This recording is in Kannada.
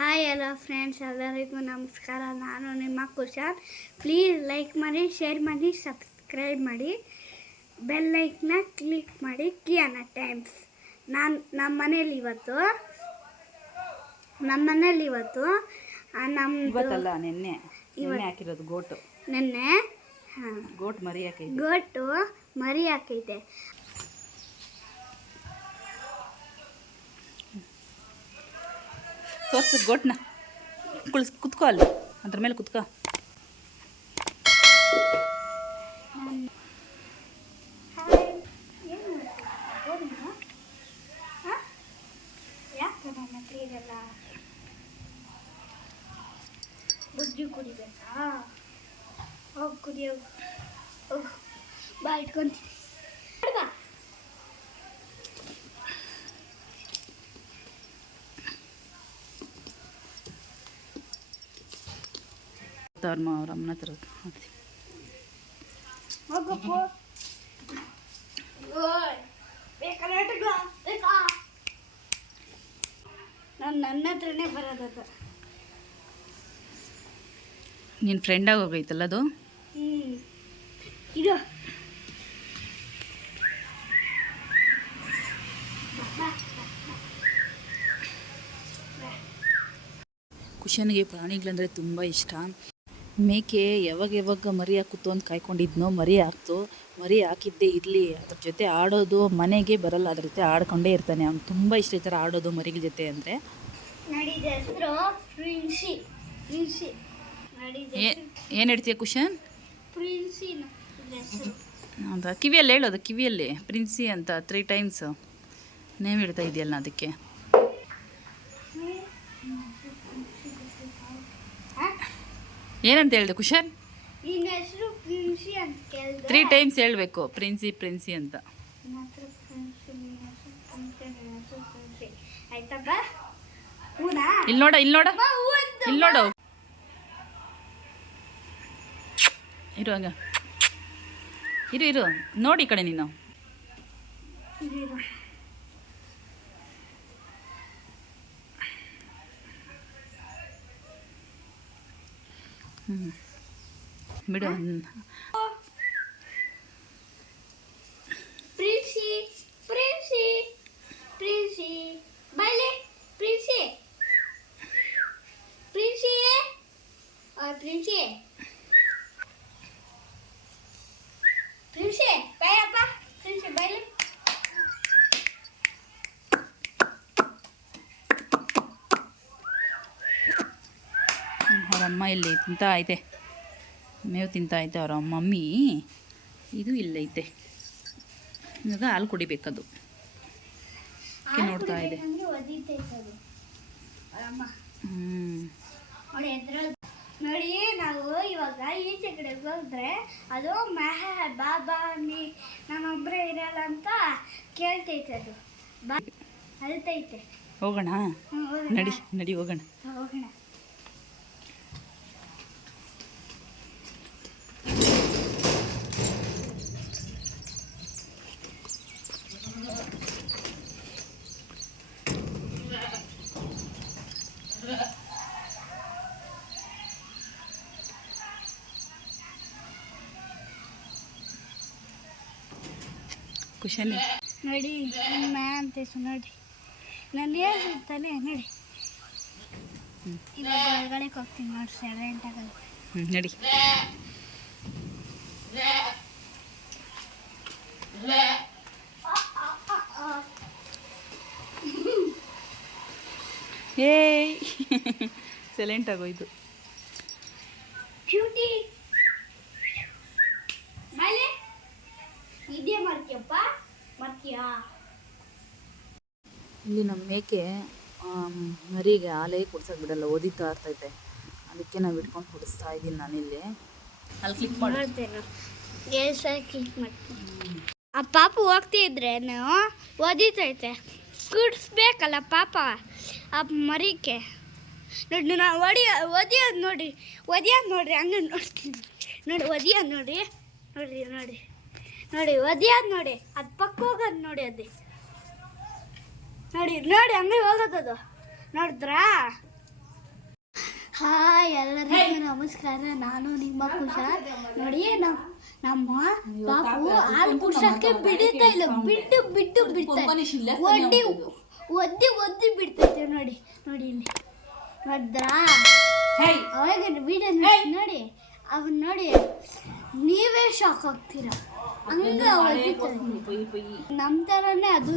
ಹಾಯ್ ಹಲೋ ಫ್ರೆಂಡ್ಸ್, ಎಲ್ಲರಿಗೂ ನಮಸ್ಕಾರ. ನಾನು ನಿಮ್ಮ ಕುಶಾಲ್. ಪ್ಲೀಸ್ ಲೈಕ್ ಮಾಡಿ, ಶೇರ್ ಮಾಡಿ, ಸಬ್ಸ್ಕ್ರೈಬ್ ಮಾಡಿ, ಬೆಲ್ ಐಕ್ನ ಕ್ಲಿಕ್ ಮಾಡಿ. ಕಿಯಾನ ಟೈಮ್ಸ್. ನಮ್ಮ ಮನೇಲಿ ಇವತ್ತು ಇವತ್ತಲ್ಲ ನಿನ್ನೆ ಹಾಕಿರೋದು ಗೋಟು. ನೆನ್ನೆ ಗೋಟ್ ಮರಿ ಹಾಕೈತೆ. ತೋರ್ಸು ಗೋಟ್ನ. ಕುತ್ಕೋ ಅಲ್ಲಿ, ಅದ್ರ ಮೇಲೆ ಕುತ್ಕೋ. ಬುಜ್ಜಿ ಕುಡಿಬೇಕಾ? ಹೋಗಿ ಕುಡಿಯೋ. ಬಾ ಇಟ್ಕೊಂತೀನಿ. ಅವ್ರ ಅಮ್ಮನ ಹತ್ರ ನನ್ನ ಹತ್ರನೇ ಬರೋದದು. ನಿನ್ನ ಫ್ರೆಂಡಾಗಿ ಹೋಗೈತಲ್ಲ ಅದು. ಇದು ಕುಶನ್ಗೆ ಪ್ರಾಣಿಗಳಂದರೆ ತುಂಬ ಇಷ್ಟ. ಮೇಕೆ ಯಾವಾಗ ಮರಿ ಹಾಕುತ್ತೋ ಅಂತ ಕಾಯ್ಕೊಂಡಿದ್ನೋ, ಮರಿ ಹಾಕಿದ್ದೇ ಇರಲಿ, ಅದ್ರ ಜೊತೆ ಆಡೋದು. ಮನೆಗೆ ಬರಲ್ಲ, ಅದ್ರ ಜೊತೆ ಆಡ್ಕೊಂಡೇ ಇರ್ತಾನೆ. ಅವ್ನು ತುಂಬ ಇಷ್ಟ ಈ ಥರ ಆಡೋದು ಮರಿಗಳ ಜೊತೆ ಅಂದರೆ. ಏನು ಹೇಳ್ತೀಯ ಕುಶನ್? ಹೌದಾ? ಕಿವಿಯಲ್ಲಿ ಹೇಳೋದು, ಕಿವಿಯಲ್ಲಿ ಪ್ರಿನ್ಸಿ ಅಂತ 3 ಟೈಮ್ಸ್ ನೇಮ್ ಹೇಳ್ತಾ ಇದೆಯಲ್ಲ ಅದಕ್ಕೆ. ಏನಂತ ಹೇಳಿದೆ ಕುಶನ್? 3 ಟೈಮ್ಸ್ ಹೇಳಬೇಕು, ಪ್ರಿನ್ಸಿ ಅಂತ. ಇಲ್ಲಿ ನೋಡು ಇರು, ಹಂಗ ಇರು ನೋಡಿ ಈ ಕಡೆ ನೀನು. ಬಿಡು. ಪ್ರಿನ್ಸಿ ಬೈಲೆ. ಪ್ರಿನ್ಸಿ ಬಾಯಪ್ಪ. ಪ್ರಿನ್ಸಿ ಬೈಲೆ. ಅವರಮ್ಮ ಇಲ್ಲಿ ತಿಂತಾ ಐತೆ, ಮೇವು ತಿಂತಾ ಐತೆ ಅವರ ಮಮ್ಮಿ. ಇದು ಇಲ್ಲೈತೆ, ಇವಾಗ ಹಾಲು ಕುಡಿಬೇಕದು. ನೋಡ್ತಾ ಇದೆ. ನೋಡಿ, ನಾವು ಇವಾಗ ಈಚೆ ಕಡೆ ಹೋದ್ರೆ ಅದು ಬಾಬಾ ನಮ್ಮೊಬ್ಬರೇ ಇರಲ್ಲ ಅಂತ ಕೇಳ್ತೈತೆ. ಅದು ಅಳ್ತೈತೆ. ಹೋಗೋಣ, ನಡಿ ಹೋಗೋಣ. ಕುಶನ್ ನೋಡಿ, ಅಂತೇಸು ನೋಡಿ, ನಾನು ಹೇಳ್ತಾನೆ. ನೋಡಿ, ಇವಾಗ ಹೊರಗಡೆ ಹೋಗ್ತೀನಿ ನೋಡಿ, ಸೈಲೆಂಟಾಗಿ. ನಡಿ. ಏಯ್ ಸೈಲೆಂಟ್ ಆಗೋಯ್ತು. ಕ್ಯೂಟಿ ಮೇಲೆ ಇದೇ ಮಾಡ್ತೀಯಾ? ಇಲ್ಲಿ ನಮ್ಮ ಮೇಕೆ ಮರಿಗೆ ಹಾಲೇ ಕುಡ್ಸೋಕೆ ಬಿಡಲ್ಲ, ಓದಿತಾ ಇರ್ತೈತೆ. ಅದಕ್ಕೆ ನಾವು ಇಟ್ಕೊಂಡು ಕುಡಿಸ್ತಾ ಇದ್ದೀನಿ ನಾನಿಲ್ಲಿ. ಅಲ್ಲಿ ಕ್ಲಿಕ್ ಮಾಡ್ತೀನಿ. ಆ ಪಾಪು ಹೋಗ್ತಿದ್ರೆ ಓದಿತೈತೆ, ಕುಡಿಸ್ಬೇಕಲ್ಲ ಪಾಪ ಆ ಮರಿಕೆ. ನೋಡಿ, ನಾವು ಒದಿಯೋದು ನೋಡ್ರಿ, ಹಂಗೆ ನೋಡ್ತೀನಿ ನೋಡಿ, ಒದಿಯೋದು ನೋಡಿ, ಒದಿಯೋದು ನೋಡಿ, ಅದು ಪಕ್ಕ ಹೋಗೋದು ನೋಡಿ, ನೋಡಿ ಹಂಗೆ ಹೋಗೋದದು. ನೋಡಿದ್ರಾ? ಎಲ್ಲರಿಗೂ ನಮಸ್ಕಾರ. ನಾನು ನಿಮ್ಮ ಕುಶಾಲ್. ನೋಡಿ ನಮ್ಮ ಪಾಪು ಹಾಲು ಕುಡ್ಸಕ್ಕೆ ಬಿಡ್ತಾ ಇಲ್ಲ, ಬಿಟ್ಟು ಬಿಡ್ತಾ ಒದ್ದಿ ಬಿಡ್ತೈತೆ. ನೋಡಿ ಇಲ್ಲಿ ನೋಡಿದ್ರಾ? ಅವಾಗ ವಿಡಿಯೋ ನೋಡಿ ಅವನ್ ನೋಡಿ ನೀವೇ ಶಾಕ್ ಆಗ್ತೀರಾ. ಹಂಗ ನಮ್ಮ ಥರನೇ ಅದೂ.